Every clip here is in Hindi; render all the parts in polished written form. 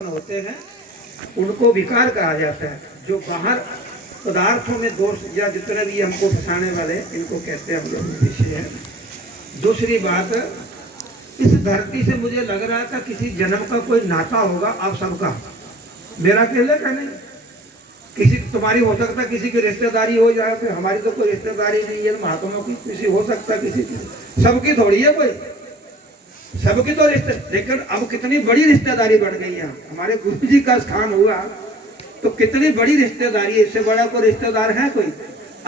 होते हैं उनको विकार कहा जाता है। जो बाहर पदार्थों में दोष या जितने भी हमको फंसाने वाले इनको कहते हैं हम लोग विषय है। दूसरी बात, इस धरती से मुझे लग रहा था किसी जन्म का कोई नाता होगा आप सबका, मेरा अकेले का नहीं। किसी तुम्हारी हो सकता किसी की रिश्तेदारी हो जाए, फिर हमारी तो कोई रिश्तेदारी नहीं है। महात्माओं की किसी हो सकता, किसी की, सबकी थोड़ी है कोई, सबकी तो रिश्ते। लेकिन अब कितनी बड़ी रिश्तेदारी बढ़ गई है। हमारे गुरु जी का स्थान हुआ तो कितनी बड़ी रिश्तेदारी है। इससे बड़ा कोई रिश्तेदार है कोई?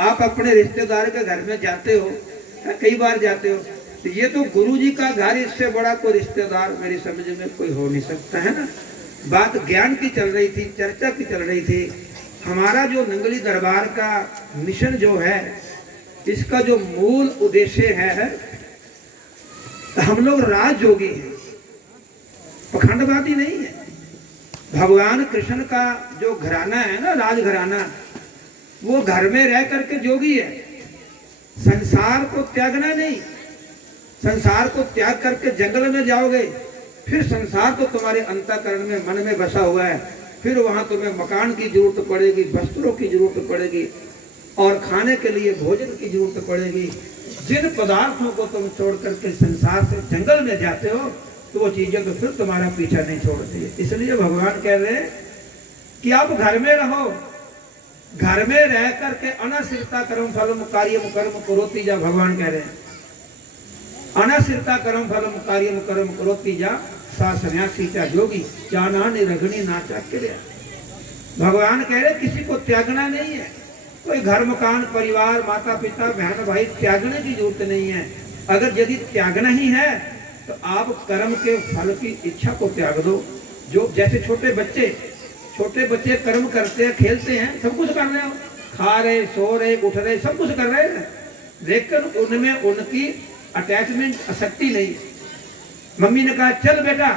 आप अपने रिश्तेदार के घर में जाते हो, कई बार जाते हो, तो ये तो गुरु जी का घर, इससे बड़ा कोई रिश्तेदार मेरी समझ में कोई हो नहीं सकता है ना। बात ज्ञान की चल रही थी, चर्चा की चल रही थी। हमारा जो नंगली दरबार का मिशन जो है, इसका जो मूल उद्देश्य है, हम लोग राजयोगी हैं, पखंडवादी नहीं है। भगवान कृष्ण का जो घराना है ना, राजघराना, वो घर में रह करके जोगी है। संसार को त्यागना नहीं, संसार को त्याग करके जंगल में जाओगे, फिर संसार तो तुम्हारे अंतःकरण में, मन में बसा हुआ है। फिर वहां तुम्हें मकान की जरूरत पड़ेगी, वस्त्रों की जरूरत पड़ेगी, और खाने के लिए भोजन की जरूरत पड़ेगी। जिन पदार्थों को तुम छोड़ करके संसार से जंगल में जाते हो, तो वो चीजें तो फिर तुम्हारा पीछा नहीं छोड़ती। इसलिए भगवान कह रहे हैं कि आप घर में रहो, घर में रह करके अनाश्रिता कर्म फलम कार्यम कर्म करोति जा। भगवान कह रहे हैं अनाश्रिता कर्म फलम कार्यम कर्म करोति जा, सा सन्यासी चा योगी जाना निरगनी नाचा क्रिया। भगवान कह रहे किसी को त्यागना नहीं है। कोई घर मकान परिवार माता पिता बहन भाई त्यागने की जरूरत नहीं है। अगर यदि त्यागना ही है तो आप कर्म के फल की इच्छा को त्याग दो। जो जैसे छोटे बच्चे कर्म करते हैं, खेलते हैं, सब कुछ कर रहे हो, खा रहे, सो रहे, उठ रहे, सब कुछ कर रहे हैं, लेकिन उनमें उनकी अटैचमेंट, आसक्ति नहीं। मम्मी ने कहा चल बेटा,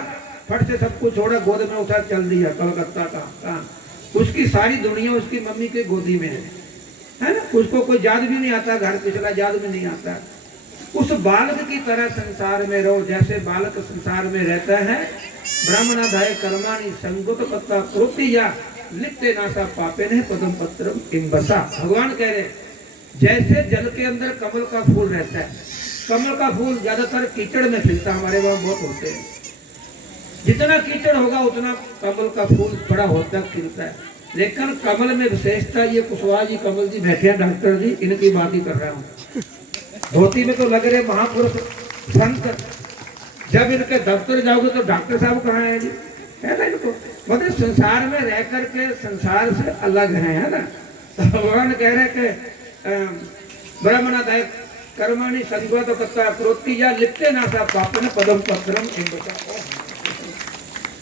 फट से सब कुछ छोड़ा, गोद में उठा, चल दिया कलकत्ता का। उसकी सारी दुनिया उसकी मम्मी के गोदी में है ना। उसको कोई याद भी नहीं आता, घर पिछला याद भी नहीं आता। उस बालक की तरह संसार में रहो, जैसे बालक संसार में रहता है। ब्राह्मणाधाय कर्माणि संगत पत्ता क्रोति या लिप्ते नासा पापे ने पदम पत्रम इम्बसा। भगवान कह रहे जैसे जल के अंदर कमल का फूल रहता है, कमल का फूल ज्यादातर कीचड़ में खिलता, हमारे वहां बहुत होते हैं। जितना कीचड़ होगा उतना कमल का फूल बड़ा होता खिलता है। लेकिन कमल में विशेषता, ये कुशवाहा जी कमल जी बैठे हैं, डॉक्टर जी, इनकी बात ही कर रहा हूँ। धोती में तो लग रहे महापुरुष संत, जब इनके दफ्तर जाओगे तो डॉक्टर साहब कहाँ है जी, है ना। इनको मतलब संसार में रह करके संसार से अलग है ना। तो भगवान कह रहे कि ब्राह्मणादाय कर्माणि संगत पत्ता क्रोति या लिप्ते नासा पापन पदम पत्रम इम्बसा।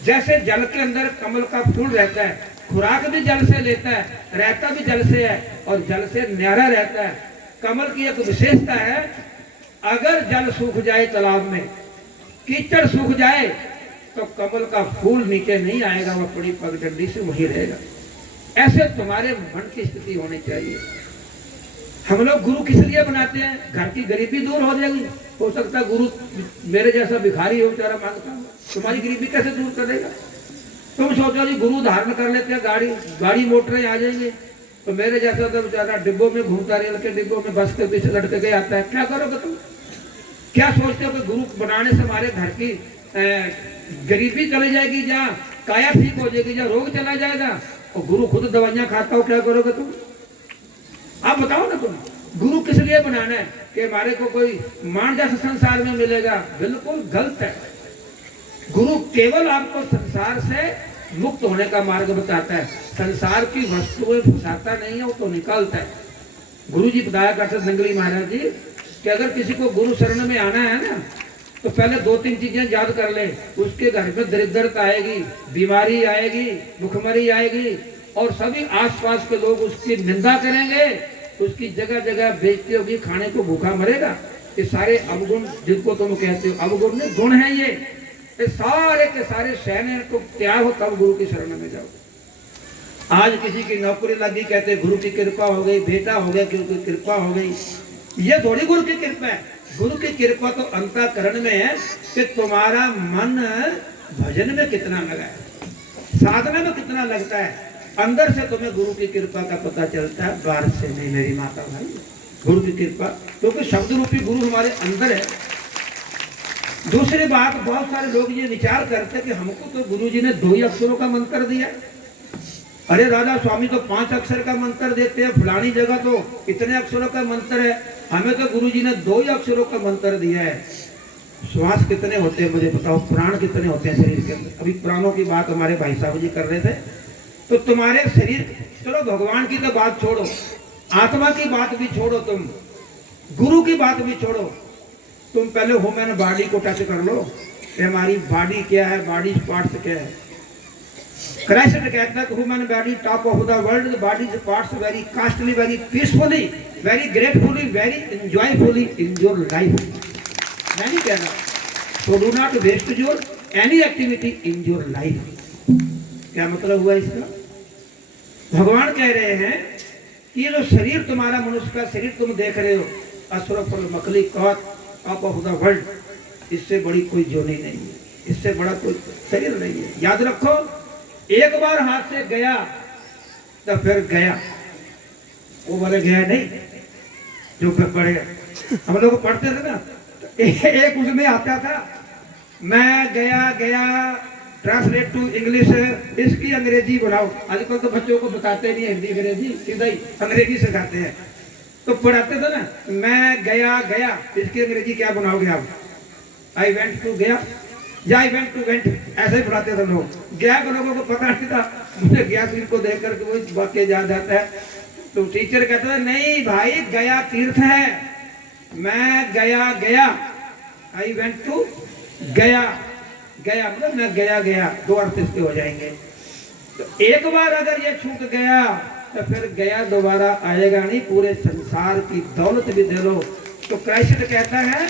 जैसे जल के अंदर कमल का फूल रहता है, खुराक भी जल से लेता है, रहता भी जल से है, और जल से न्यारा रहता है। कमल की एक विशेषता है, अगर जल सूख जाए तालाब में, कीचड़ सूख जाए, तो कमल का फूल नीचे नहीं आएगा, वह बड़ी पगडंडी से वही रहेगा। ऐसे तुम्हारे मन की स्थिति होनी चाहिए। हम लोग गुरु किस लिए बनाते हैं? घर की गरीबी दूर हो जाएगी। हो सकता है गुरु मेरे जैसा भिखारी हो, बेचारा मांगता हो, तुम्हारी गरीबी कैसे दूर करेगा? तुम सोचो जी गुरु धारण कर लेते हैं, गाड़ी मोटरें आ जाएंगे, तो मेरे जैसा तो बेचारा डिब्बों में घूमता, रेल के डिब्बों में बस के पीछे लटके के आता है। क्या करोगे तुम? क्या सोचते हो कि गुरु बनाने से हमारे घर की गरीबी चली जाएगी, जहाँ काया ठीक हो जाएगी, जहाँ रोग चला जाएगा, और गुरु खुद दवाइयां खाता हो, क्या करोगे तुम? आप बताओ ना तुम। गुरु किस लिए बनाना है? कि हमारे को कोई मान जैसा संसार में मिलेगा? बिल्कुल गलत है। गुरु केवल आपको संसार से मुक्त होने का मार्ग बताता है, संसार की वस्तुएं फंसाता नहीं है, वो तो निकालता है। गुरु जी बताया करते नंगली महाराज जी कि अगर किसी को गुरु शरण में आना है ना, तो पहले 2-3 चीजें याद कर ले। उसके घर में दरिद्रता आएगी, बीमारी आएगी, भुखमरी आएगी, और सभी आसपास के लोग उसकी निंदा करेंगे, उसकी जगह जगह बेइज्जती होगी, खाने को भूखा मरेगा। ये सारे अवगुण जिनको तुम कहते हो, अवगुण नहीं गुण है ये सारे के सारे सहने को त्याग हो, तब गुरु की शरण में जाओ। आज किसी की नौकरी लगी, कहते गुरु की कृपा हो गई, बेटा हो गया, गुरु की कृपा हो गई। ये थोड़ी गुरु की कृपा है। गुरु की कृपा तो अंतःकरण में है कि तुम्हारा मन भजन में कितना लगा है। साधना में कितना लगता है। अंदर से तुम्हें गुरु की कृपा का पता चलता है, बाहर से नहीं मेरी माता भाई। गुरु की कृपा, क्योंकि शब्द रूपी गुरु हमारे अंदर है। दूसरी बात, बहुत सारे लोग ये विचार करते हैं कि हमको तो गुरु जी ने 2 ही अक्षरों का मंत्र दिया। अरे राधा स्वामी तो 5 अक्षर का मंत्र देते हैं, फलानी जगह तो इतने अक्षरों का मंत्र है, हमें तो गुरु जी ने 2 ही अक्षरों का मंत्र दिया है। श्वास कितने होते हैं मुझे बताओ, प्राण कितने होते हैं शरीर के अंदर। अभी प्राणों की बात हमारे भाई साहब जी कर रहे थे। तो तुम्हारे शरीर, चलो भगवान की तो बात छोड़ो, आत्मा की बात भी छोड़ो, तुम गुरु की बात भी छोड़ो, तुम पहले ह्यूमन बॉडी को टच कर लो कि हमारी बॉडी क्या है, बॉडी पार्ट्स क्या है। क्राइस्ट कहता है human body top of the world, body parts very costly, very peacefully, very gratefully, very enjoyfully in your life. मैं नहीं कह रहा, so do not waste your any activity in your life। क्या मतलब हुआ इसका? भगवान कह रहे हैं कि ये जो शरीर तुम्हारा, मनुष्य का शरीर तुम देख रहे हो, असुरफल मखली कौत टॉप ऑफ द वर्ल्ड, इससे बड़ी कोई जोनी नहीं है, इससे बड़ा कोई शरीर नहीं है। याद रखो, एक बार हाथ से गया तो फिर गया, वो वाले गया नहीं जो फिर पढ़े। हम लोग पढ़ते थे ना, एक उसमें आता था, मैं गया ट्रांसलेट टू इंग्लिश, इसकी अंग्रेजी बनाओ। आजकल तो बच्चों को बताते नहीं हिंदी अंग्रेजी, सीधा ही अंग्रेजी सिखाते हैं। तो पढ़ाते थे ना, मैं गया, इसकी अंग्रेजी क्या बनाओगे आप? आई वेंट टू गया या आई वेंट टू वेंट, ऐसे ही पढ़ाते थे लोग। गया को लोगों को पता नहीं था, मुझे गया सिंह को देख करके वो वाक्य याद आता है। तो टीचर कहता था नहीं भाई, गया तीर्थ है, मैं गया, आई वेंट टू गया मतलब मैं गया, 2 अर्थ इसके हो जाएंगे। तो एक बार अगर ये छूट गया तो फिर गया दोबारा आएगा नहीं। पूरे संसार की दौलत भी दे लो। तो क्राइस्ट कहता है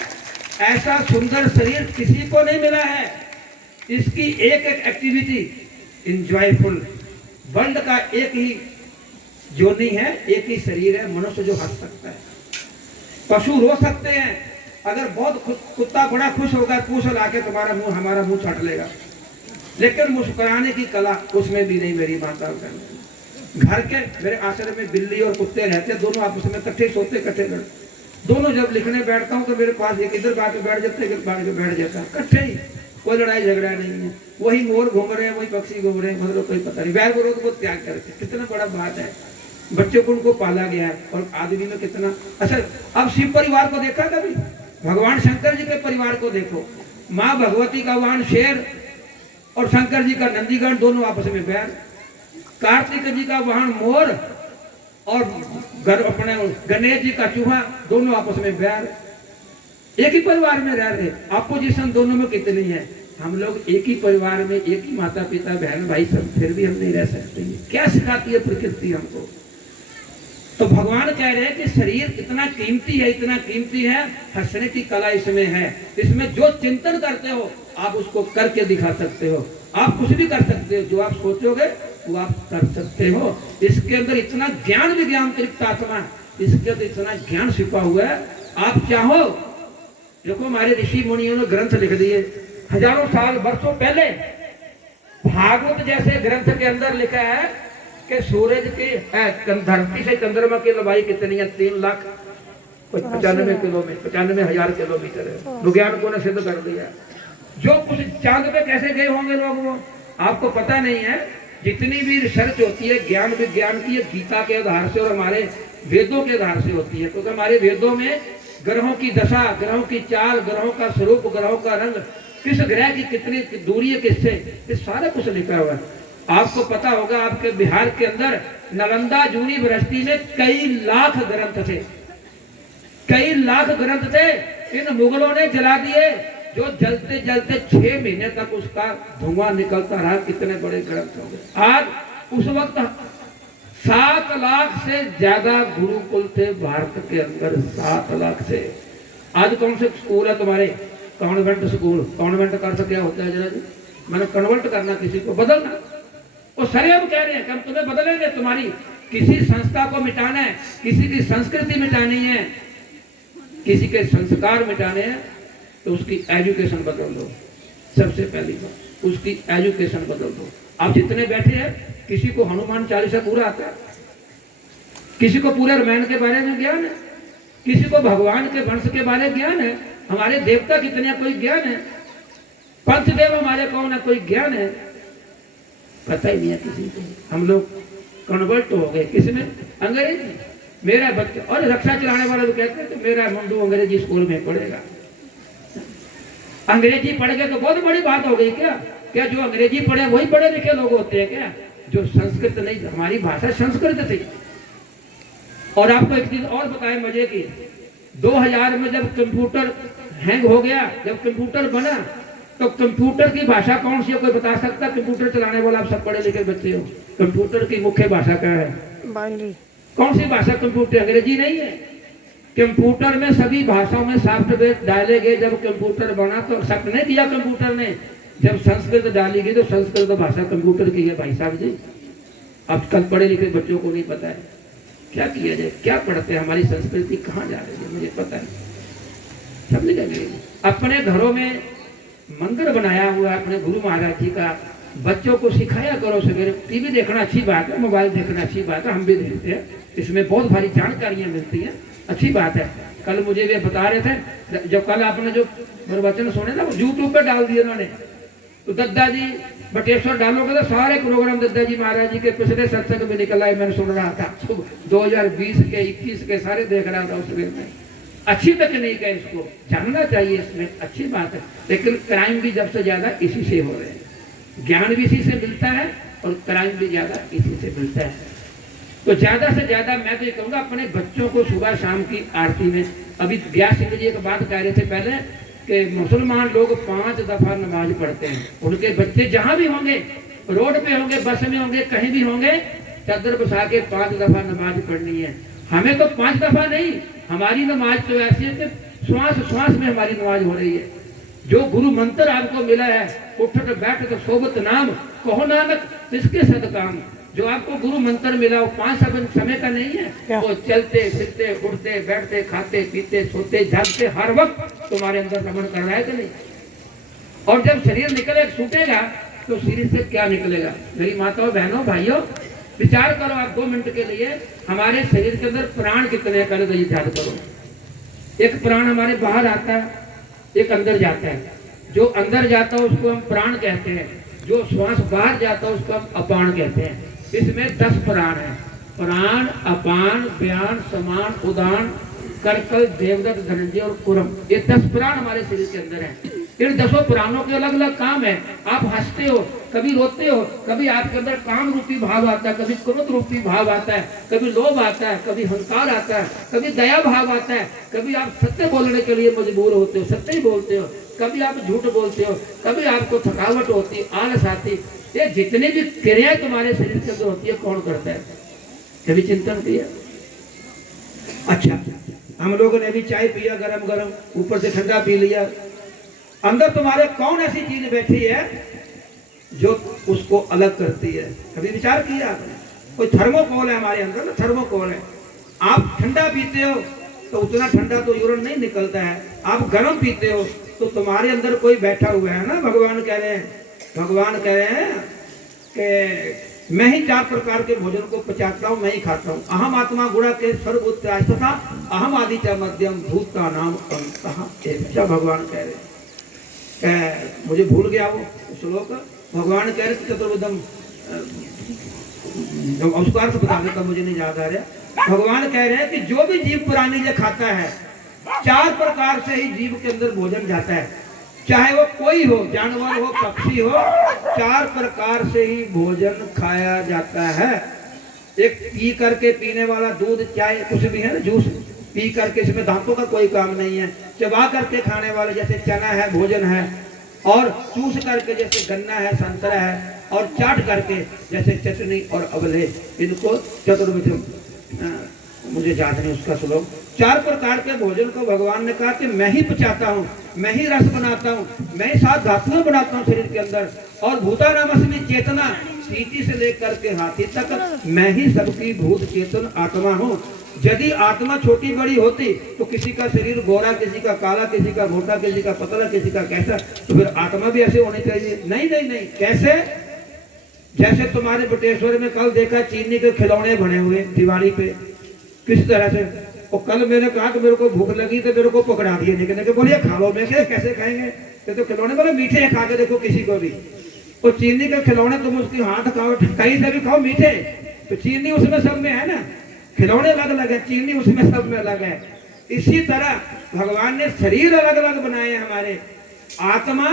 ऐसा सुंदर शरीर किसी को नहीं मिला है, इसकी एक एक्टिविटी इंजॉयफुल। वर्ल्ड का एक ही जोनी है, एक ही शरीर है। मनुष्य जो हंस सकता है, पशु रो सकते हैं, अगर बहुत कुत्ता बड़ा खुश होगा, पूछ ला के तुम्हारा मुंह, हमारा मुंह छाट लेगा, लेकिन मुस्कुराने की कला उसमें भी नहीं मेरी माता। घर के मेरे आश्रम में बिल्ली और कुत्ते रहते, दोनों आपस में इकट्ठे सोते, इकट्ठे लड़ते। दोनों जब लिखने बैठता हूँ तो मेरे पास एक इधर बात बैठ जाता है, इधर बात बैठ जाता है, इकट्ठे ही, कोई लड़ाई झगड़ा नहीं है। वही मोर घूम रहे हैं, वही पक्षी घूम रहे हैं, मतलब कोई पता नहीं। वैर विरोध को त्याग करके, कितना बड़ा बात है। बच्चों को उनको पाला गया है, और आदमी में कितना। अच्छा, अब शिव परिवार को देखा कभी? भगवान शंकर जी के परिवार को देखो। माँ भगवती का वाहन शेर और शंकर जी का नंदीगण, दोनों आपस में बैर। कार्तिक जी का वाहन मोर और अपने गणेश जी का चूहा, दोनों आपस में बैर। एक ही परिवार में रह रहे, अपोजिशन दोनों में कितनी है। हम लोग एक ही परिवार में, एक ही माता पिता बहन भाई सब, फिर भी हम नहीं रह सकते। क्या सिखाती है प्रकृति हमको? तो भगवान कह रहे हैं कि शरीर इतना कीमती है, इतना कीमती है, हंसने की कला इसमें है। इसमें जो चिंतन करते हो आप उसको करके दिखा सकते हो। आप कुछ भी कर सकते हो, जो आप सोचोगे वो आप कर सकते हो। इसके अंदर इतना ज्ञान, विज्ञान तृप्त आत्मा, इसके अंदर इतना ज्ञान छिपा हुआ है। आप चाहो, देखो हमारे ऋषि मुनियों ने ग्रंथ लिख दिए हजारों साल वर्षों पहले। भागवत जैसे ग्रंथ के अंदर लिखा है कि सूरज की धरती से चंद्रमा की लंबाई कितनी है? 3,95,000 किलोमीटर, 95,000 किलोमीटर है। वैज्ञानिकों ने सिद्ध कर दिया। जो कुछ चांद पे कैसे गए होंगे लोग, वो आपको पता नहीं है। जितनी भी रिसर्च होती है ज्ञान विज्ञान की, गीता के आधार से और हमारे वेदों के आधार से होती है। क्योंकि हमारे वेदों में ग्रहों की दशा, ग्रहों की चाल, ग्रहों का स्वरूप, ग्रहों का रंग, किस ग्रह की कितनी दूरी है किससे, ये सारा कुछ लिखा हुआ है। आपको पता होगा आपके बिहार के अंदर नालंदा यूनिवर्सिटी में कई लाख ग्रंथ थे, कई लाख ग्रंथ थे। इन मुगलों ने जला दिए, जो जलते जलते 6 महीने तक उसका धुआं निकलता रहा। कितने बड़े ग्रंथ हो गए। आज उस वक्त 7 लाख से ज्यादा गुरुकुल थे भारत के अंदर, 7 लाख से। आज कौन से स्कूल है तुम्हारे? Convent school. कॉन्वेंट का अर्थ क्या होता है जरा जी? मैंने कन्वर्ट करना, किसी को बदलना। और सर हम कह रहे हैं कि हम तुम्हें बदलेंगे, तुम्हारी किसी संस्था को मिटाना है, किसी की संस्कृति मिटानी है, किसी के संस्कार मिटाने हैं, तो उसकी एजुकेशन बदल दो। सबसे पहली बात, उसकी एजुकेशन बदल दो। आप जितने बैठे हैं, किसी को हनुमान चालीसा पूरा आता है, किसी को पूरे रामायण के बारे में ज्ञान है, किसी को भगवान के वंश के बारे में ज्ञान है, हमारे देवता कितने कोई ज्ञान है, पंचदेव हमारे कौन है कोई ज्ञान है, पता ही नहीं है किसी को। हम लोग कन्वर्ट हो गए किसमें, अंग्रेजी। मेरा बच्चा, और रक्षा चलाने वाले तो कहते हैं कि मेरा मुंडू अंग्रेजी स्कूल में पढ़ेगा। अंग्रेजी पढ़ गए तो बहुत बड़ी बात हो गई क्या? क्या जो अंग्रेजी पढ़े वही पढ़े लिखे लोग होते हैं क्या? जो संस्कृत नहीं, हमारी भाषा संस्कृत थी। और आपको एक चीज और बताए मजे की, 2000 में जब कंप्यूटर हैंग हो गया, जब कंप्यूटर बना, तो कंप्यूटर की भाषा कौन सी है कोई बता सकता? कंप्यूटर चलाने वाला आप सब पढ़े लिखे बच्चे हो, कंप्यूटर की मुख्य भाषा क्या है? बाइनरी। कौन सी भाषा? कंप्यूटर, अंग्रेजी नहीं है। कंप्यूटर में सभी भाषाओं में सॉफ्टवेयर डाले गए। जब कंप्यूटर बना तो एक्सेप्ट नहीं किया कंप्यूटर ने, जब संस्कृत डाली गई तो संस्कृत भाषा कंप्यूटर की है भाई साहब जी। अब कल पढ़े लिखे बच्चों को नहीं पता है क्या किया जाए, क्या पढ़ते हैं, हमारी संस्कृति कहाँ जा रही है मुझे पता नहीं। समझ गए? अपने घरों में मंदिर बनाया हुआ अपने गुरु महाराज जी का, बच्चों को सिखाया करो। सवेरे टीवी देखना अच्छी बात है, मोबाइल देखना अच्छी बात है, हम भी देखते हैं, इसमें बहुत सारी जानकारियां मिलती हैं, अच्छी बात है। कल मुझे वे बता रहे थे, जब कल आपने जो प्रवचन सुने ना वो यूट्यूब पे डाल दिए उन्होंने, तो दद्दा जी बटेश्वर डालोगे तो सारे प्रोग्राम दद्दा जी महाराज जी के पिछले सत्संग में निकल आए, मैंने सुन रहा था 2020 के 21 के सारे देख रहा था उसमें में। अच्छी तकनीक है, इसको जानना चाहिए, इसमें अच्छी बात है। लेकिन क्राइम भी जब से ज्यादा इसी से हो रहे हैं, ज्ञान भी इसी से मिलता है और क्राइम भी ज्यादा इसी से मिलता है। तो ज्यादा से ज्यादा मैं तो ये कहूँगा अपने बच्चों को सुबह शाम की आरती में, अभी व्यास सिंह जी एक बात कह रहे थे पहले कि मुसलमान लोग 5 दफा नमाज पढ़ते हैं, उनके बच्चे जहां भी होंगे, रोड पे होंगे, बस में होंगे, कहीं भी होंगे, चादर बसा के 5 दफा नमाज पढ़नी है। हमें तो 5 दफा नहीं, हमारी नमाज तो ऐसी है कि श्वास श्वास में हमारी नमाज हो रही है। जो गुरु मंत्र आपको मिला है, उठत बैठत सोबत नाम, कहो नानक किसके सदकाम, जो आपको गुरु मंत्र मिला वो 5 समय का नहीं है, वो चलते फिरते उठते बैठते खाते पीते सोते जागते हर वक्त तुम्हारे अंदर रमण कर रहा है कि नहीं। और जब शरीर निकले छूटेगा तो शरीर से क्या निकलेगा? मेरी माताओं बहनों भाइयों विचार करो आप 2 मिनट के लिए, हमारे शरीर के अंदर प्राण कितने कर याद करो। एक प्राण हमारे बाहर आता है, एक अंदर जाता है। जो अंदर जाता है उसको हम प्राण कहते हैं, जो श्वास बाहर जाता है उसको हम अपान कहते हैं। इसमें 10 प्राण है, प्राण, अपान, व्यान, समान, उदान, कर्कल, देवदत्त, धनंजय और कुरम, ये 10 प्राण हमारे शरीर के अंदर हैं। इन 10 प्राणों के अलग अलग काम है। आप हंसते हो, कभी रोते हो, कभी आपके अंदर काम रूपी भाव आता है, कभी क्रोध रूपी भाव आता है, कभी लोभ आता है, कभी अहंकार आता है, कभी दया भाव आता है, कभी आप सत्य बोलने के लिए मजबूर होते हो, सत्य ही बोलते हो, कभी आप झूठ बोलते हो, कभी आपको थकावट होती है, आलस आती। ये जितनी भी क्रियाएं तुम्हारे शरीर के अंदर होती है कौन करता है? कभी चिंतन किया? अच्छा, हम लोगों ने भी चाय पिया गरम गरम, ऊपर से ठंडा पी लिया, अंदर तुम्हारे कौन ऐसी चीज बैठी है जो उसको अलग करती है? कभी विचार किया आपने? कोई थर्मोकोल है हमारे अंदर ना, थर्मोकोल है। आप ठंडा पीते हो तो उतना ठंडा तो यूरिन नहीं निकलता है, आप गर्म पीते हो तो तुम्हारे अंदर कोई बैठा हुआ है ना। भगवान कह रहे हैं कि मैं ही 4 प्रकार के भोजन को पचाता हूँ, मैं ही खाता हूँ। अहम आत्मा गुणा के सर्वोत्याश तथा अहम आदि च मध्यम भूत का नाम अंतः। भगवान कह रहे हैं, मुझे भूल गया वो श्लोक। भगवान कह रहे थे चतुर्विधम, उसका अर्थ बता देता, मुझे नहीं याद आ रहा। भगवान कह रहे हैं कि जो भी जीव प्राणी जो खाता है, 4 प्रकार से ही जीव के अंदर भोजन जाता है, चाहे वो कोई हो, जानवर हो, पक्षी हो, 4 प्रकार से ही भोजन खाया जाता है। एक पी करके पीने वाला दूध, चाय, कुछ भी है ना, जूस पी करके, इसमें दांतों का कोई काम नहीं है। चबा करके खाने वाले जैसे चना है, भोजन है, और चूस करके जैसे गन्ना है, संतरा है, और चाट करके जैसे चटनी और अवले, इनको चतुर्विधम, मुझे याद नहीं उसका श्लोक। 4 प्रकार के भोजन को भगवान ने कहा कि मैं ही पचाता हूँ, मैं ही रस बनाता हूँ, मैं ही 7 धातुएं बनाता हूँ शरीर के अंदर, और भूतानामस्मि चेतना, चींटी से लेकर के हाथी तक मैं ही सबकी भूत चेतन आत्मा हूँ। यदि आत्मा छोटी बड़ी होती तो किसी का शरीर गोरा, किसी का काला, किसी का मोटा, किसी का पतला, किसी का कैसा, तो फिर आत्मा भी ऐसे होनी चाहिए? नहीं नहीं नहीं। कैसे? जैसे तुम्हारे बटेश्वर में कल देखा चीनी के खिलौने बने हुए दिवाली पे, किस तरह से। और कल मैंने कहा कि मेरे को भूख लगी तो मेरे को पकड़ा दिए, लेकिन बोलिए खा लो। मैं कैसे खाएंगे, ये तो खिलौने बोले मीठे हैं, खा के देखो किसी को भी। और चीनी के खिलौने तुम उसकी हाथ खाओ, कहीं से भी खाओ मीठे, तो चीनी उसमें सब में है ना, खिलौने अलग अलग है, चीनी उसमें सब में अलग है। इसी तरह भगवान ने शरीर अलग अलग बनाए हैं हमारे। आत्मा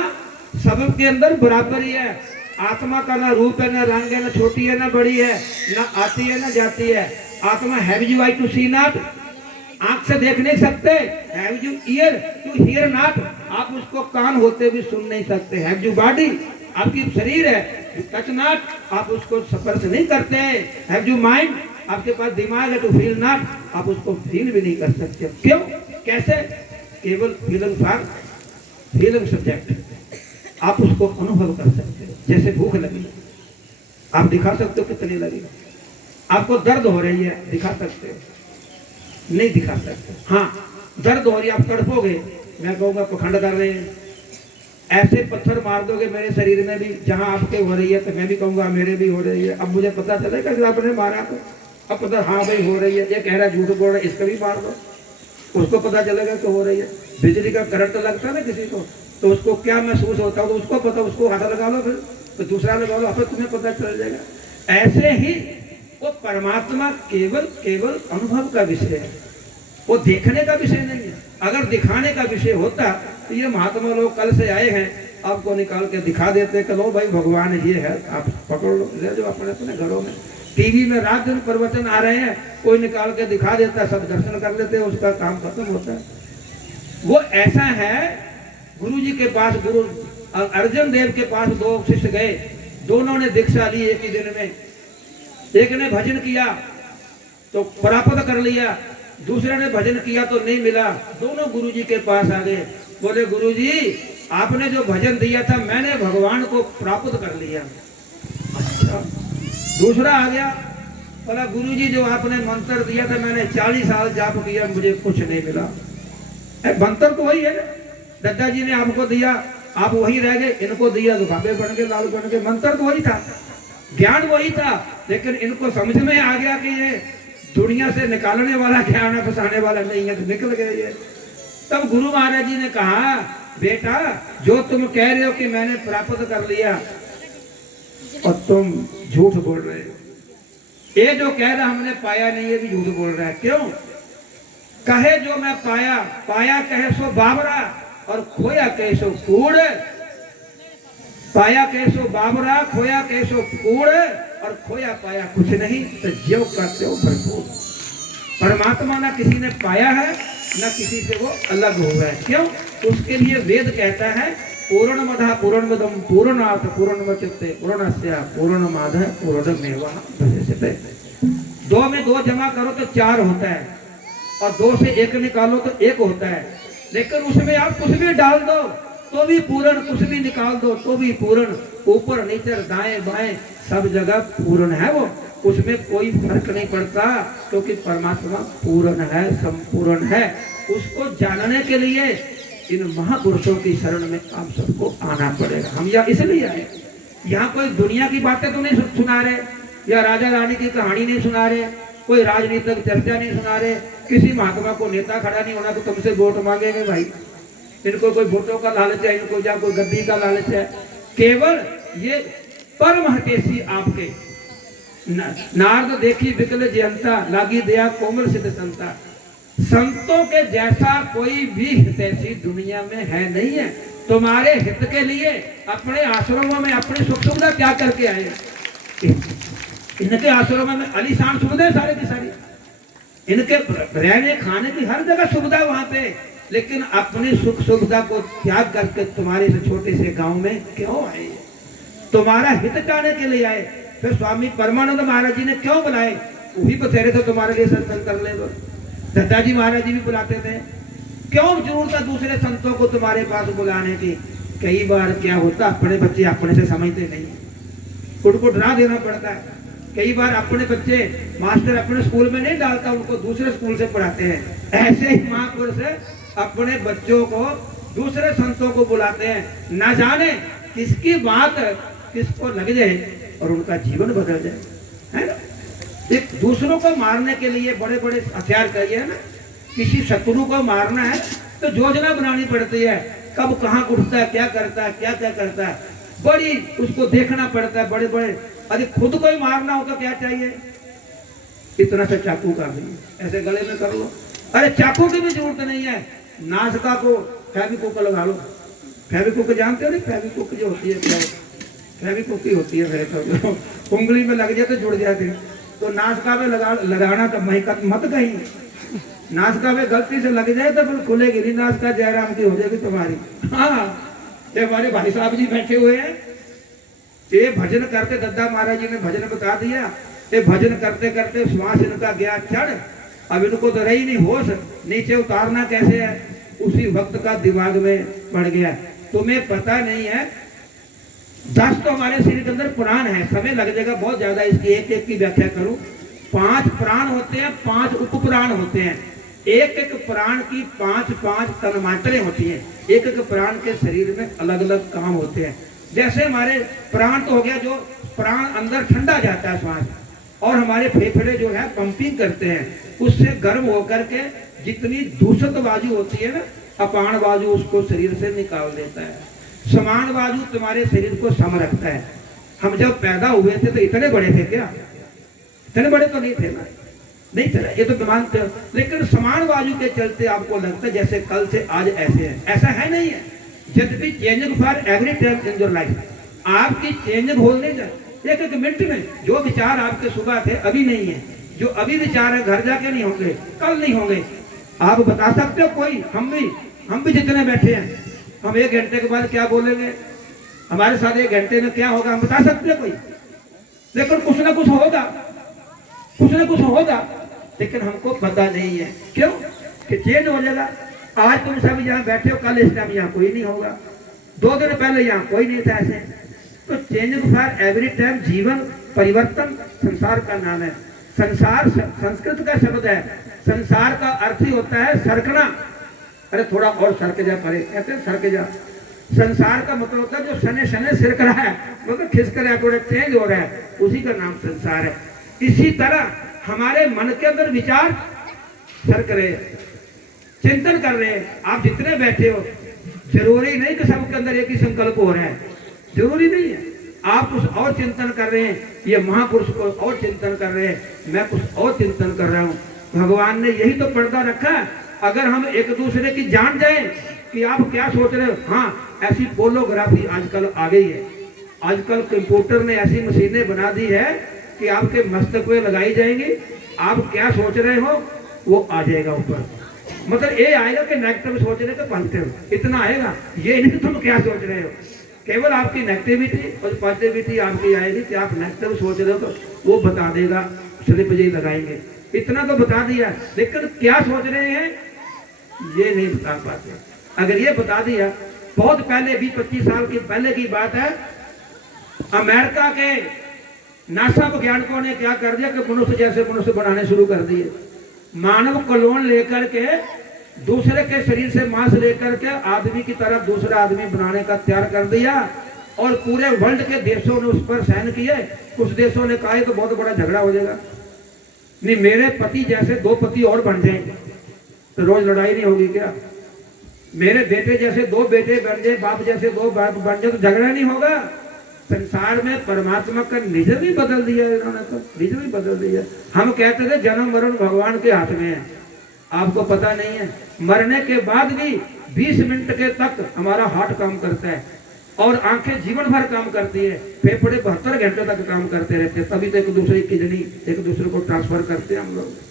सबके अंदर बराबर ही है। आत्मा का ना रूप है, ना रंग है, ना छोटी है, ना बड़ी है, ना आती है, ना जाती है। आत्मा have you eye to see not, आंख से देख नहीं सकते। Have you ear to hear not, आप उसको कान होते भी सुन नहीं सकते। हैव यू बॉडी, आपकी शरीर है, टच नॉट, आप उसको स्पर्श नहीं करते। हैव यू माइंड, आपके पास दिमाग है, टू फील नॉट, आप उसको फील भी नहीं कर सकते। क्यों, कैसे? केवल फीलिंग फॉर फीलिंग सब्जेक्ट, आप उसको अनुभव कर सकते हो। जैसे भूख लगी, आप दिखा सकते हो कितनी लगी। आपको दर्द हो रही है, दिखा सकते हो? नहीं दिखा सकते। हाँ, दर्द हो रही है, आप तड़पोगे, मैं कहूँगा पखंड कर रहे हैं। ऐसे पत्थर मार दोगे मेरे शरीर में भी, जहां आपके हो रही है, तो मैं भी कहूँगा मेरे भी हो रही है। अब मुझे पता चलेगा कि आपने मारा, तो अब पता, हाँ भाई हो रही है। ये कह रहा है झूठ बोल रहा है, इसको भी मार दो, उसको पता चलेगा कि हो रही है। बिजली का करंट लगता है ना किसी को, तो उसको क्या महसूस होता है, तो उसको पता, उसको हाथ लगा लो, फिर तो दूसरा लगा लो, फिर तुम्हें पता चल जाएगा। ऐसे ही वो परमात्मा केवल केवल अनुभव का विषय है, वो देखने का विषय नहीं है। अगर दिखाने का विषय होता तो ये महात्मा लोग कल से आए हैं, आपको निकाल के दिखा देते कि लो भाई भगवान ये है, आप पकड़ लो, ले जो अपने अपने घरों में। टीवी में रात दिन प्रवचन आ रहे हैं, कोई निकाल के दिखा देता, सब दर्शन कर लेते हैं, उसका काम खत्म होता है। वो ऐसा है। गुरु जी के पास, गुरु अर्जुन देव के पास दो शिष्य गए, दोनों ने दीक्षा ली एक ही दिन में। एक ने भजन किया तो प्राप्त कर लिया, दूसरे ने भजन किया तो नहीं मिला। दोनों गुरु जी के पास आ गए, बोले गुरु जी आपने जो भजन दिया था मैंने भगवान को प्राप्त कर लिया। अच्छा। दूसरा आ गया, बोला गुरु जी जो आपने मंत्र दिया था मैंने 40 साल जाप किया, मुझे कुछ नहीं मिला। मंत्र तो वही है ना, दादाजी ने आपको दिया, आप वही रह गए, इनको दिया तो बाबे बन गए, लाल बन गए। मंत्र तो वही था, ज्ञान वही था, लेकिन इनको समझ में आ गया कि ये दुनिया से निकालने वाला ज्ञान है, फंसाने वाला नहीं है, तो निकल गए ये। तब गुरु महाराज जी ने कहा बेटा जो तुम कह रहे हो कि मैंने प्राप्त कर लिया और तुम झूठ बोल रहे हो। ये जो कह रहा हमने पाया नहीं, ये भी झूठ बोल रहा है। क्यों? कहे जो मैं पाया, पाया कहे सो बाबरा और खोया कहे सो कूड़। पाया कहे सो बाबरा, खोया कहे सो कूड़, और खोया पाया कुछ नहीं, तो ज्यों का त्यों भरपूर। परमात्मा ना किसी ने पाया है, ना किसी से वो अलग हो गया। क्यों? उसके लिए वेद कहता है पूर्णमदः पूर्णमिदं पूर्णात् पूर्णमुदच्यते पूर्णस्य पूर्णमादाय पूर्णमेवावशिष्यते। 2 में 2 जमा करो तो 4 होता है, और 2 से 1 निकालो तो 1 होता है। लेकिन उसमें आप कुछ भी डाल दो तो भी पूर्ण, कुछ भी निकाल दो तो भी पूर्ण। ऊपर नीचे दाएं बाएं सब जगह पूर्ण है वो, उसमें कोई फर्क नहीं पड़ता, क्योंकि परमात्मा पूर्ण है, संपूर्ण है। उसको जानने के लिए इन महापुरुषों की शरण में आप सबको आना पड़ेगा। हम यहाँ इसलिए आए, यहाँ कोई दुनिया की बातें तो नहीं सुना रहे, या राजा रानी की कहानी नहीं सुना रहे, कोई राजनीतिक चर्चा नहीं सुना रहे, किसी महात्मा को नेता खड़ा नहीं होना तो तुमसे वोट मांगेंगे भाई। इनको कोई वोटों का लालच है, इनको या कोई गद्दी का लालच है। केवल ये परम हितैषी आपके नारद देखी विकल जयंता, लागी दया कोमल सिद्ध संता। संतों के जैसा कोई भी हितैषी दुनिया में है नहीं है। तुम्हारे हित के लिए अपने आश्रमों में अपनी सुख सुविधा क्या करके आए। इनके आश्रमों में आलीशान सुविधा सारे की सारी, इनके रहने खाने की हर जगह सुविधा वहां पे, लेकिन अपनी सुख सुविधा को त्याग करके तुम्हारे से छोटे से गांव में क्यों आए? तुम्हारा हित चाहने के लिए आए। फिर स्वामी परमानंद महाराज जी ने क्यों बुलाए? वही बथेरे थे तुम्हारे लिए सत्संग कर ले। दादाजी महाराज जी भी बुलाते थे। क्यों जरूरत है दूसरे संतों को तुम्हारे पास बुलाने की? कई बार क्या होता, अपने बच्चे अपने से समझते नहीं, उनको डरा देना पड़ता है। कई बार अपने बच्चे मास्टर अपने स्कूल में नहीं डालता, उनको दूसरे स्कूल से पढ़ाते हैं। ऐसे ही महापुरुष अपने बच्चों को दूसरे संतों को बुलाते हैं। न जाने किसकी बात किसको लग जाए, और उनका जीवन बदल जाए, है ना। एक दूसरों को मारने के लिए बड़े बड़े हथियार चाहिए, है ना। किसी शत्रु को मारना है तो योजना बनानी पड़ती है, कब कहाँ उठता है, क्या करता है, क्या क्या करता है, बड़ी उसको देखना पड़ता है, बड़े बड़े। अरे खुद को ही मारना हो तो क्या चाहिए, इतना सा चाकू का भी ऐसे गले में कर लो। अरे चाकू की भी जरूरत नहीं है, नाशका को फेविक्विक लगा लो। फेविक्विक जानते हो नहीं, फेविक्विक जो होती है, क्या फेविक्विक ही होती है, तो उंगली में लग जाए तो जुड़ जाते। तो नाशका में लगाना तो महकत मत कहीं, नाशका में गलती से लग जाए तो फिर खुलेगी नहीं नाशका, जयराम की हो जाएगी तुम्हारी। हाँ, ये हमारे भाई साहब जी बैठे हुए हैं, ये भजन करते, दद्दा महाराज जी ने भजन बता दिया, ये भजन करते करते श्वास इनका गया चढ़, अब इनको तो रही नहीं होश, नीचे उतारना कैसे है, उसी वक्त का दिमाग में पड़ गया। तुम्हें पता नहीं है, 10 तो हमारे शरीर के अंदर प्राण है, समय लग जाएगा बहुत ज्यादा इसकी एक एक की व्याख्या करूं। 5 प्राण होते हैं, 5 उपप्राण होते हैं, एक एक प्राण की 5 तन्मात्रें होती हैं, एक एक प्राण के शरीर में अलग अलग काम होते हैं। जैसे हमारे प्राण तो हो गया, जो प्राण अंदर ठंडा जाता है श्वास, और हमारे फेफड़े जो है पंपिंग करते हैं, उससे गर्म होकर के जितनी दूषित वायु होती है ना, अपान वायु, उसको शरीर से निकाल देता है। समान वायु तुम्हारे शरीर को सम रखता है। हम जब पैदा हुए थे तो इतने बड़े थे क्या, इतने बड़े तो नहीं थे ना, नहीं थे, ये तो मानते हो, लेकिन समान वायु के चलते आपको लगता है जैसे कल से आज ऐसे है, ऐसा है नहीं है। जब भी changing for every time in your life, आपकी चेंजिंग होने जाए एक एक मिनट में। जो विचार आपके सुबह थे अभी नहीं है, जो अभी विचार है घर जाके नहीं होंगे, कल नहीं होंगे। आप बता सकते हो कोई, हम भी जितने बैठे हैं, हम 1 घंटे के बाद क्या बोलेंगे, हमारे साथ 1 घंटे में क्या होगा, हम बता सकते हैं कोई। लेकिन कुछ ना कुछ होगा, कुछ ना कुछ होगा, लेकिन हमको पता नहीं है। क्यों कि चेंज हो जाएगा। आज तुम सब यहाँ बैठे हो, कल इस टाइम यहाँ कोई नहीं होगा, 2 दिन पहले यहाँ कोई नहीं था ऐसे। तो चेंजिंग फॉर एवरी टाइम, जीवन परिवर्तन संसार का नाम है। संसार संस्कृत का शब्द है, संसार का अर्थ ही होता है सरकना। अरे थोड़ा और सरक जा परे, कहते हैं सरक जा। संसार का मतलब होता है जो शने शने सिरक रहा है, मतलब खिसक रहा है, थोड़ा चेंज हो रहा है, उसी का नाम संसार है। इसी तरह हमारे मन के अंदर विचार सरक रहे, चिंतन कर रहे हैं। आप जितने बैठे हो, जरूरी नहीं कि सबके अंदर एक ही संकल्प हो रहा है, जरूरी नहीं है। आप कुछ और चिंतन कर रहे हैं, ये महापुरुष को और चिंतन कर रहे हैं, मैं कुछ और चिंतन कर रहा हूँ। भगवान ने यही तो पर्दा रखा है। अगर हम एक दूसरे की जान जाए कि आप क्या सोच रहे हो, हाँ, ऐसी पोलोग्राफी आजकल आ गई है। आजकल कंप्यूटर ने ऐसी मशीनें बना दी है कि आपके मस्तक में लगाई जाएंगी, आप क्या सोच रहे हो वो आ जाएगा ऊपर। मतलब ये आएगा कि नेगेटिव सोच रहे हो पॉजिटिव, इतना आएगा। ये नहीं तुम क्या सोच रहे हो, केवल आपकी नेगेटिविटी और पॉजिटिविटी आपकी आएगी कि आप नेगेटिव सोच रहे हो तो वो बता देगा, स्लिप जी लगाएंगे, इतना तो बता दिया। लेकिन क्या सोच रहे हैं ये नहीं बता पाते। अगर ये बता दिया, बहुत पहले 20-25 साल की पहले की बात है, अमेरिका के नासा वैज्ञानिकों ने क्या कर दिया कि मनुष्य जैसे मनुष्य बनाने शुरू कर दिए। मानव क्लोन लेकर के दूसरे के शरीर से मांस लेकर के आदमी की तरफ दूसरा आदमी बनाने का तैयार कर दिया, और पूरे वर्ल्ड के देशों ने उस पर साइन किए। कुछ देशों ने कहा तो बहुत बड़ा झगड़ा हो जाएगा, नहीं मेरे पति जैसे 2 पति और बन जाएंगे तो रोज लड़ाई नहीं होगी क्या, मेरे बेटे जैसे 2 बेटे बन जाए, बाप जैसे 2 बाप बन जाए तो झगड़ा नहीं होगा। संसार में परमात्मा का निजम ही बदल दिया इन्होंने, तो निजम ही बदल दिया। हम कहते थे जन्म मरण भगवान के हाथ में है, आपको पता नहीं है, मरने के बाद भी 20 मिनट के तक हमारा हार्ट काम करता है, और आंखें जीवन भर काम करती है, फेफड़े 72 घंटे तक काम करते रहते हैं, तभी तो एक दूसरे की किडनी एक दूसरे को ट्रांसफर करते हैं हम लोग।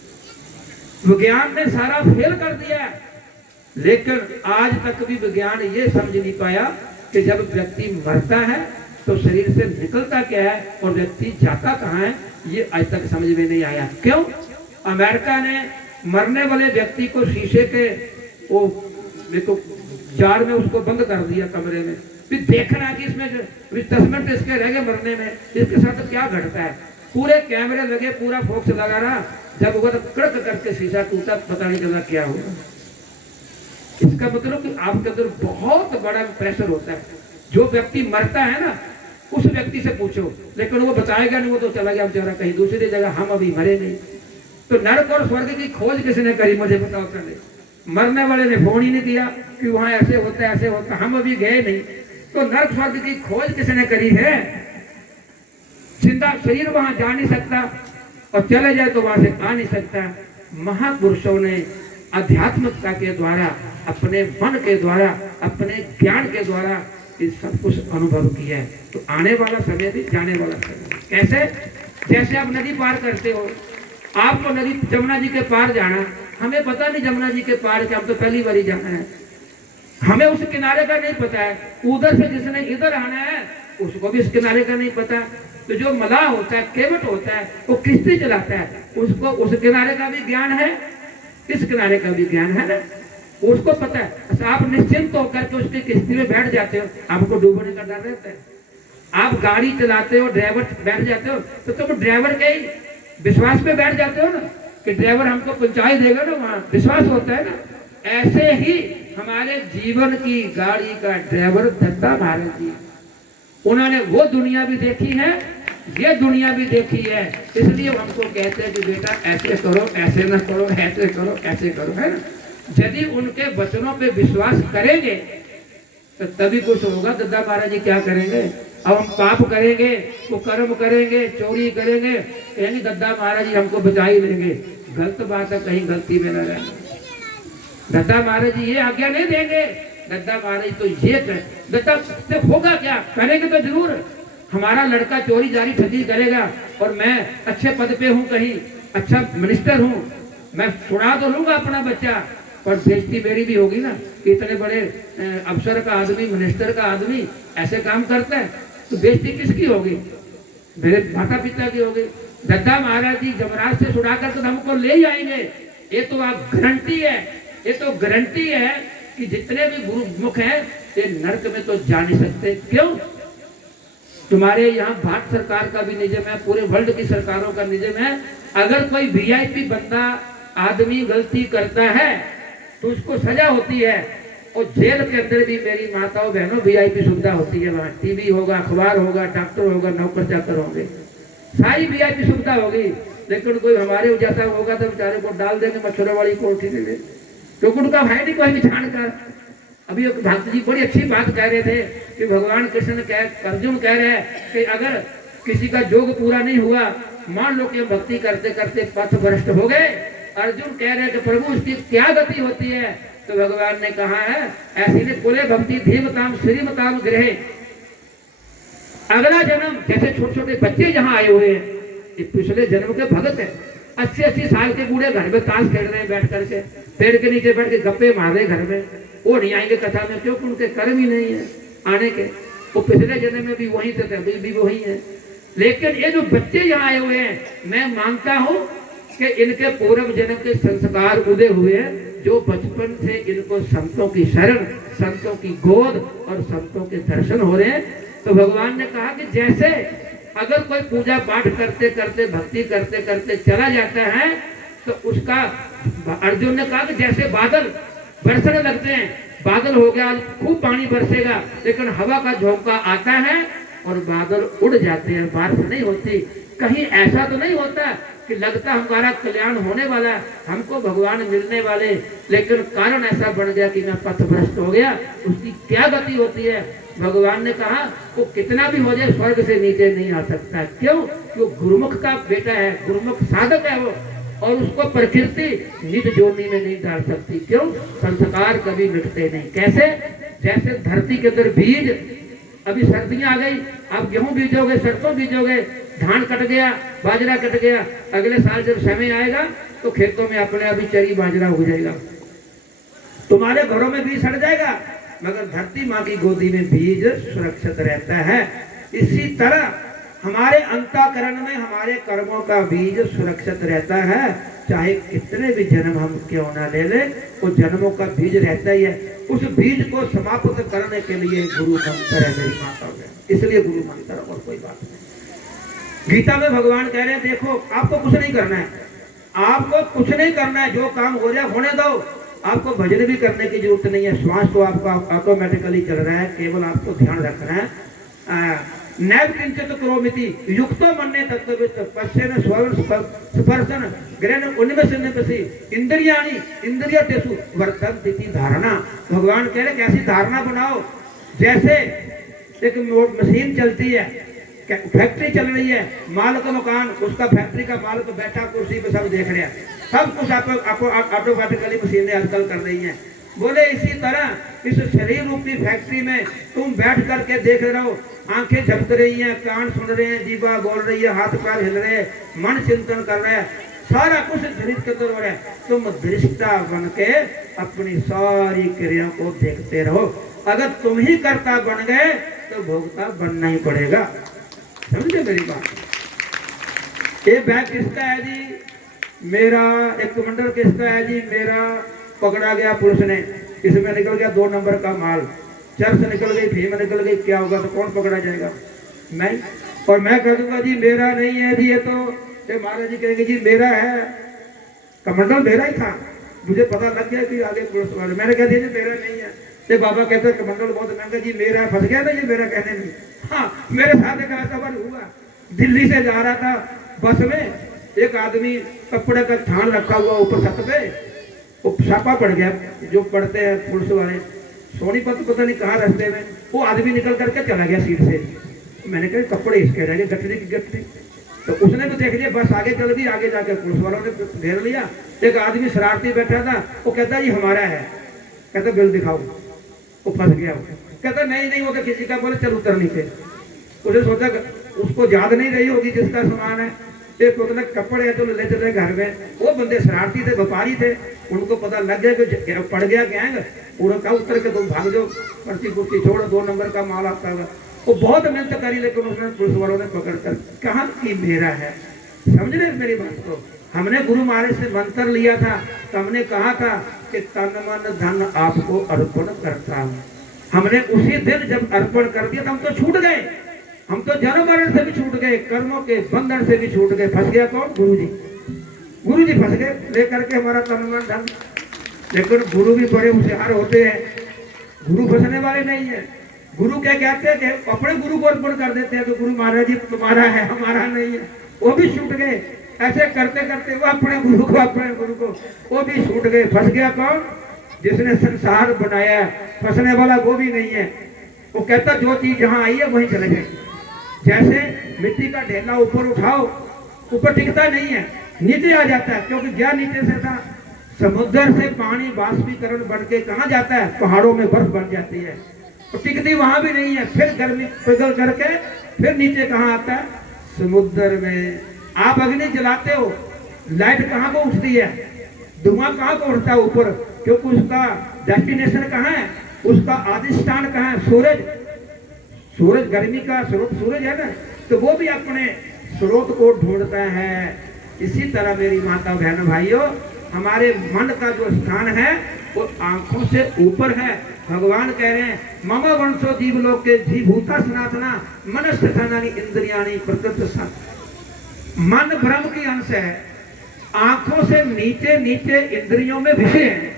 विज्ञान ने सारा फेल कर दिया है, लेकिन आज तक भी विज्ञान ये समझ नहीं पाया कि जब व्यक्ति मरता है तो शरीर से निकलता क्या है और व्यक्ति जाता कहाँ है, ये आज तक समझ में नहीं आया। क्यों? अमेरिका ने मरने वाले व्यक्ति को शीशे के वो देखो जार में उसको बंद कर दिया कमरे में, फिर देखना कि इसमें 10 मिनट इसके रह गए मरने में, इसके साथ क्या घटता है। पूरे कैमरे लगे, पूरा फोकस लगा रहा, जब वो तो कड़क करके शीशा टूटा, पता नहीं चला क्या हुआ। इसका मतलब कि आपके अंदर बहुत बड़ा प्रेशर होता है। जो व्यक्ति मरता है ना, उस व्यक्ति से पूछो, लेकिन वो बताएगा नहीं, वो तो चला गया बेचारा कहीं दूसरी जगह, हम अभी मरे नहीं। तो नरक और स्वर्ग की खोज किसने करी, मुझे बताओ पहले। मरने वाले ने फोन ही नहीं किया कि वहां ऐसे होता है ऐसे होता, हम अभी गए नहीं। तो नरक स्वर्ग की खोज किसने करी है? जिंदा शरीर वहां जा नहीं सकता और चले जाए तो वहां से आ नहीं सकता। महापुरुषों ने आध्यात्मिकता के द्वारा, अपने मन के द्वारा, अपने ज्ञान के द्वारा इस सब कुछ अनुभव किया है। तो आने वाला समय भी जाने वाला समय कैसे? जैसे आप नदी पार करते हो, आपको नदी जमुना जी के पार जाना, हमें पता नहीं जमुना जी के पार के, हम तो पहली बार ही जाना है, हमें उस किनारे का नहीं पता है। उधर से जिसने इधर आना है उसको भी इस किनारे का नहीं पता। तो जो मलाह होता है, केवट होता है, वो किश्ती चलाता है, उसको उस किनारे का भी ज्ञान है, इस किनारे का भी ज्ञान है ना, उसको पता है। आप निश्चिंत होकर के उसकी किश्ती में बैठ जाते हो, आपको डूबने का डर रहता है। आप गाड़ी चलाते हो, ड्राइवर बैठ जाते हो, तो तुम ड्राइवर के ही विश्वास पे बैठ जाते हो ना कि ड्राइवर हमको पहुंचा देगा ना, वहां विश्वास होता है ना। ऐसे ही हमारे जीवन की गाड़ी का ड्राइवर दत्ता महाराज जी, उन्होंने वो दुनिया भी देखी है, ये दुनिया भी देखी है, इसलिए हमको कहते हैं कि बेटा ऐसे करो, ऐसे न करो, ऐसे करो, ऐसे करो, है ना। यदि उनके वचनों पे विश्वास करेंगे तो तभी कुछ होगा। दद्दा महाराज जी क्या करेंगे? अब हम पाप करेंगे, वो कर्म करेंगे, चोरी करेंगे, कहेंगे दद्दा महाराज जी हमको बचा ही लेंगे। गलत बात है, कहीं गलती में न रहना। दद्दा महाराज जी ये आज्ञा नहीं देंगे। दद्दा महाराज तो ये कर, दद्दा से होगा क्या? करेंगे तो जरूर। हमारा लड़का चोरी जारी ठगी करेगा और मैं अच्छे पद पे हूँ, कहीं अच्छा मिनिस्टर हूँ, मैं छुड़ा तो लूंगा अपना बच्चा, पर बेइज्जती मेरी भी होगी ना कि इतने बड़े अफसर का आदमी, मिनिस्टर का आदमी ऐसे काम करता है, तो बेइज्जती किसकी होगी? मेरे माता पिता की होगी। दद्दा महाराज जी जमराज से छुड़ा कर तो हमको ले ही आएंगे, ये तो आप गारंटी है, ये तो गारंटी है कि जितने भी गुरु मुख हैं ये नरक में तो जा नहीं सकते। क्यों? तुम्हारे यहाँ भारत सरकार का भी नियम है, पूरे वर्ल्ड की सरकारों का नियम है, अगर कोई वीआईपी बंदा आदमी गलती करता है तो उसको सजा होती है। और जेल के अंदर भी मेरी माताओं बहनों वीआईपी सुविधा होती है, वहाँ टीवी होगा, अखबार होगा, डॉक्टर होगा, नौकर चाकर होंगे, सारी वीआईपी सुविधा होगी। लेकिन कोई हमारे जैसा होगा तो बेचारे को डाल देंगे मछुआरे वाली कोठी में, क्योंकि उनका है नहीं कोई भी छानकर। अभी एक भक्त जी बड़ी अच्छी बात कह रहे थे कि भगवान कृष्ण अर्जुन कह रहे हैं कि अगर किसी का योग पूरा नहीं हुआ, मान लो कि भक्ति करते करते पथ भ्रष्ट हो गए, अर्जुन कह रहे हैं कि प्रभु उसकी क्या गति होती है? तो भगवान ने कहा है ऐसी ने कुले भक्ति धीमताम श्रीमताम गृहे। अगला जन्म, जैसे छोटे छोटे बच्चे जहाँ आए हुए हैं, ये पिछले जन्म के भगत है, 80-80 साल के बूढ़े घर में ताश खेल रहे हैं बैठ करके, पेड़ के नीचे बैठ के गप्पे मार रहे घर में, वो नहीं आएंगे कथा में, क्योंकि उनके कर्म ही नहीं है आने के। वो पिछले जन्म में भी वही थे, अभी भी वही है। लेकिन ये जो बच्चे यहाँ आए हुए हैं, मैं मानता हूँ कि इनके पूर्व जन्म के संस्कार उदय हुए हैं, जो बचपन से इनको संतों की शरण, संतों की गोद और संतों के दर्शन हो रहे हैं। तो भगवान ने कहा कि जैसे अगर कोई पूजा पाठ करते करते, भक्ति करते करते चला जाता है, तो उसका, अर्जुन ने कहा कि जैसे बादल बरसने लगते हैं, बादल हो गया, खूब पानी बरसेगा, लेकिन हवा का झोंका आता है और बादल उड़ जाते हैं, बारिश नहीं होती। कहीं ऐसा तो नहीं होता कि लगता हमारा कल्याण होने वाला, हमको भगवान मिलने वाले, लेकिन कारण ऐसा बन गया कि मैं पथ भ्रष्ट हो गया, उसकी क्या गति होती है? भगवान ने कहा वो कितना भी हो जाए स्वर्ग से नीचे नहीं आ सकता। क्यों? वो गुरुमुख का बेटा है, गुरुमुख साधक है वो, और उसको प्रकृति निज जोनी में नहीं डाल सकती। क्यों? संस्कार कभी मिटते नहीं। कैसे? जैसे धरती के अंदर बीज, अभी सर्दियां आ गई, आप गेहूं बीजोगे, सरसों बीजोगे, धान कट गया, बाजरा कट गया, अगले साल जब समय आएगा तो खेतों में अपने अभी चरी बाजरा हो जाएगा, तुम्हारे घरों में बीज सड़ जाएगा, मगर धरती माँ की गोदी में बीज सुरक्षित रहता है। इसी तरह हमारे अंतःकरण में हमारे कर्मों का बीज सुरक्षित रहता है, चाहे कितने भी जन्म हम क्यों ना ले ले, वो जन्मों का बीज रहता ही है। उस बीज को समाप्त करने के लिए गुरु मंत्र है मेरी माता में, इसलिए गुरु मंत्र, और कोई बात नहीं। गीता में भगवान कह रहे हैं देखो आपको कुछ नहीं करना है, आपको कुछ नहीं करना है, जो काम हो जाए होने दो, आपको भजन भी करने की जरूरत नहीं है, श्वास तो आपका ऑटोमेटिकली चल रहा है, केवल आपको ध्यान रखना है। नैव किंचित करोमिति युक्तो मन्ये तत्त्ववित् पश्येन स्वयं स्पर्शन ग्रहण उन्मेषयसि इंद्रियाणि इंद्रियतेषु वर्तन्ते इति धारणा। भगवान कह रहे कैसी धारणा बनाओ, जैसे एक मशीन चलती है, फैक्ट्री चल रही है, माल का मकान, उसका फैक्ट्री का मालिक बैठा कुर्सी पे सब देख रहे हैं, सब कुछ आपको ऑटोमेटिकली मशीनें आजकल कर रही हैं। बोले इसी तरह इस शरीर रूपी फैक्ट्री में तुम बैठ करके देख रहे हो, आंखें झपक रही हैं, कान सुन रहे हैं, जीवा बोल रही है, हाथ पैर हिल रहे हैं, मन चिंतन कर रहे हैं, सारा कुछ शरीर के अंदर हो रहा है। तुम दृष्टा बन के अपनी सारी क्रियाओं को देखते रहो। अगर तुम ही कर्ता बन गए तो भोक्ता बनना ही पड़ेगा। समझे मेरी बात। ये बैग किसका है जी? मेरा। एक कमंडल किसका है जी? मेरा। पकड़ा गया पुलिस ने, इसमें निकल गया 2 नंबर का माल, चर्च निकल गई, फीम निकल गई, क्या होगा? तो कौन पकड़ा जाएगा? मैं। और मैं कह दूंगा जी मेरा नहीं है जी ये तो, महाराज जी कहेंगे जी मेरा है, कमंडल मेरा ही था, मुझे पता लग गया कि आगे पुलिस वाले, मैंने कह दिया जी मेरा नहीं है। तो बाबा कहते कमंडल बहुत महंगा जी, मेरा फंस गया ना ये मेरा कहने में। हाँ, मेरे साथ एक ऐसा बार हुआ, दिल्ली से जा रहा था बस में, एक आदमी कपड़े का थान रखा हुआ ऊपर छत पे, वो छापा पड़ गया, जो पड़ते हैं पुलिस वाले, सोनीपत पता नहीं कहाँ रास्ते में, वो आदमी निकल करके चला गया सीट से। मैंने कहा कपड़े इसके रह गए, गठरी की गठरी। तो उसने भी देख लिया, बस आगे चल दी, आगे जाके पुलिस वालों ने घेर लिया। एक आदमी शरारती बैठा था, वो कहता जी हमारा है, कहता बिल दिखाओ, वो फंस गया। कहता नहीं वो तो किसी का, बोले चल उतर नीचे। उसने सोचा उसको याद नहीं रही होगी जिसका सामान है, एक उतने कपड़े है तो ले चले घर में। वो बंदे शरारती थे, व्यापारी थे, उनको पता लग गया कि पड़ गया गैंग, उन्होंने कहा उतर के तुम भाग जाओ, पर्ची पुर्ची छोड़ो, 2 नंबर का माल आता होगा। वो बहुत मेहनत करी, लेकिन उसने पुलिस वालों ने पकड़ कर कहा कि मेरा है। समझ रहे मेरी बात को? हमने गुरु महाराज से मंत्र लिया था, तो हमने कहा था कि तन मन धन आपको अर्पण करता हूँ। हमने उसी दिन जब अर्पण कर दिया तो हम तो छूट गए, हम तो जन्म मरण से भी छूट गए, कर्मों के बंधन से भी छूट गए। फंस गया कौन? गुरु जी। गुरु जी फंस गए लेकर के हमारा तन मन धन। लेकिन गुरु भी बड़े होशियार होते हैं, गुरु फंसने वाले नहीं है। गुरु क्या कहते हैं कि अपने गुरु को अर्पण कर देते हैं, तो गुरु महाराज जी तुम्हारा है हमारा नहीं है, वो भी छूट गए। ऐसे करते करते वो अपने गुरु को वो भी छूट गए। फंस गया कौन? जिसने संसार बनाया। फंसने वाला वो भी नहीं है। वो कहता जो चीज जहां आई है वहीं चले गए। जैसे मिट्टी का ढेला ऊपर उठाओ, ऊपर टिकता नहीं है, नीचे आ जाता है, क्योंकि गया नीचे से था। समुद्र से पानी बाष्पीकरण बन के कहाँ जाता है? पहाड़ों में बर्फ बन जाती है, तो टिकती वहां भी नहीं है। फिर गर्मी पिघल करके फिर नीचे कहाँ आता है? समुद्र में। आप अग्नि जलाते हो, लाइट कहाँ को उठती है? धुआं कहाँ को उठता है? ऊपर, क्योंकि उसका डेस्टिनेशन कहाँ है, उसका अधिष्ठान कहाँ है? सूरज। सूरज गर्मी का स्रोत सूरज है ना, तो वो भी अपने स्रोत को ढूंढता है। इसी तरह मेरी माता बहनों भाइयों, हमारे मन का जो स्थान है वो आंखों से ऊपर है। भगवान कह रहे हैं मम वंशो जीवलोक के जीभूता सनातना मनस्थानी इंद्रियाणी प्रकृति। मन ब्रह्म की अंश है, आंखों से नीचे नीचे इंद्रियों में विषय है।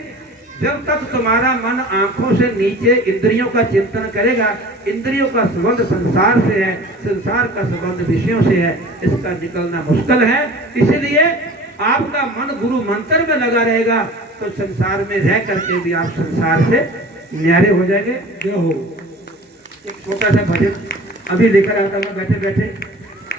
जब तक तुम्हारा मन आंखों से नीचे इंद्रियों का चिंतन करेगा, इंद्रियों का संबंध संसार से है, संसार का संबंध विषयों से है, इसका निकलना मुश्किल है। इसलिए आपका मन गुरु मंत्र में लगा रहेगा तो संसार में रह करके भी आप संसार से न्यारे हो जाएंगे। जो हो एक छोटा सा भजन अभी लेकर आता हूँ बैठे बैठे।